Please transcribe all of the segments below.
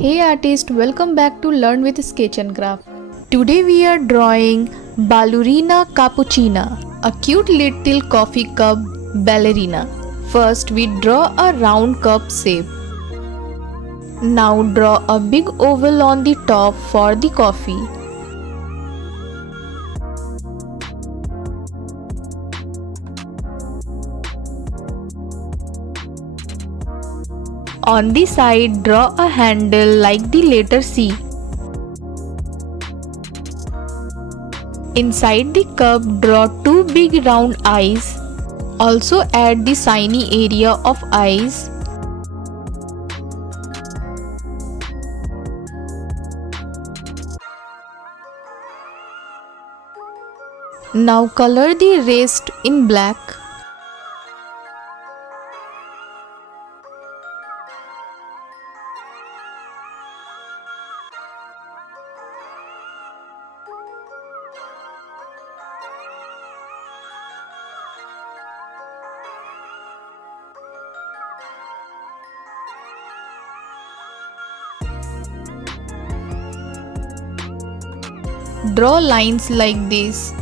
Hey artist, welcome back to Learn with Sketch and Craft. Today we are drawing Ballerina Cappuccina, a cute little coffee cup ballerina. First we draw a round cup shape. Now draw a big oval on the top for the coffee. On the side, draw a handle like the letter C. Inside the cup, draw two big round eyes. Also add the shiny area of eyes. Now color the rest in black. Draw lines like this.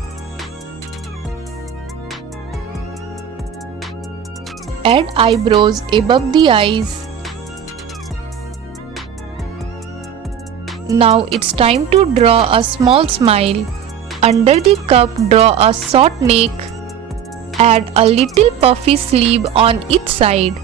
Add eyebrows above the eyes. Now it's time to draw a small smile. Under the cup, draw a short neck. Add a little puffy sleeve on each side.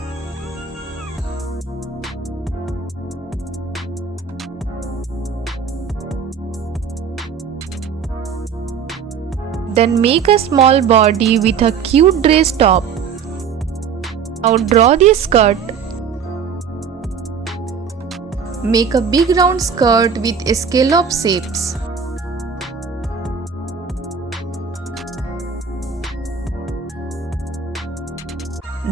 Then make a small body with a cute dress top. Now draw the skirt. Make a big round skirt with scallop shapes.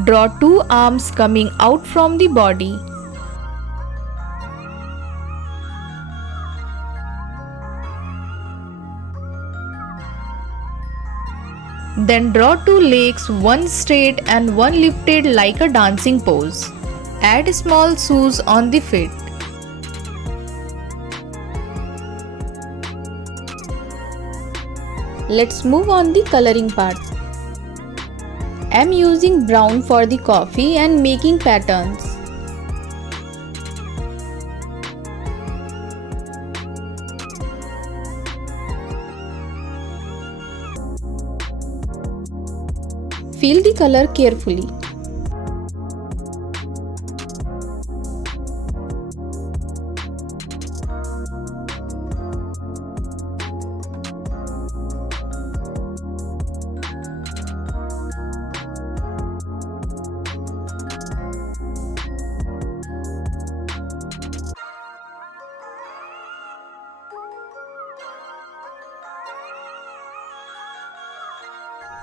Draw two arms coming out from the body. Then draw two legs, one straight and one lifted like a dancing pose. Add small shoes on the feet. Let's move on the coloring part. I am using brown for the coffee and making patterns. Feel the color carefully.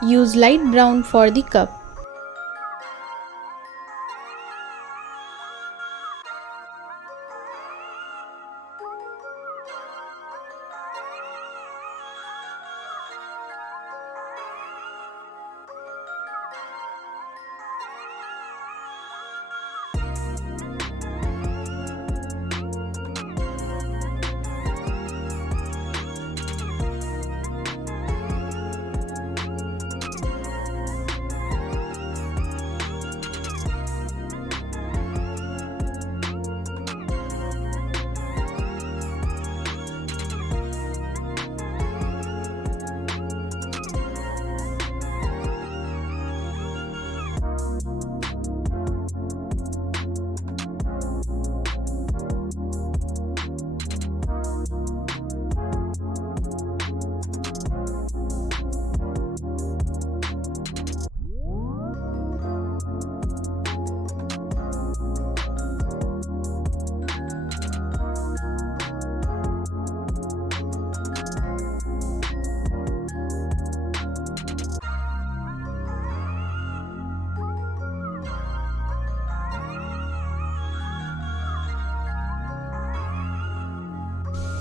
Use light brown for the cup.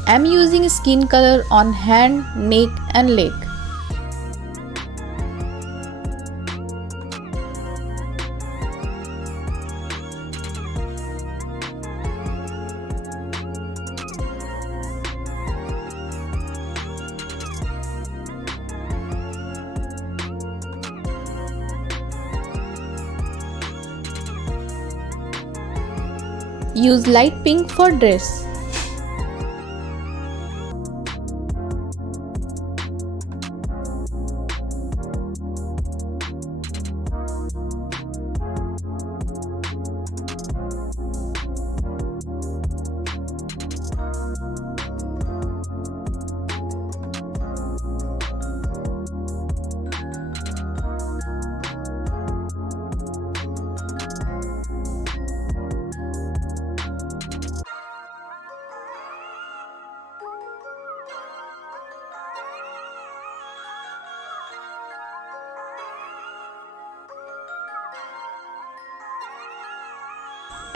I am using skin color on hand, neck and leg. Use light pink for dress.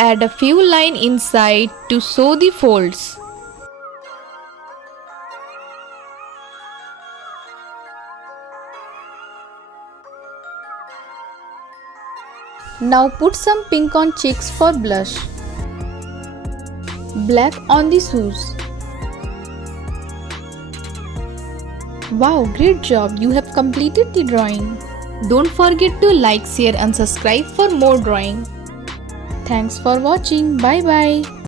Add a few lines inside to sew the folds. Now put some pink on cheeks for blush. Black on the shoes. Wow, great job! You have completed the drawing. Don't forget to like, share and subscribe for more drawing. Thanks for watching. Bye bye.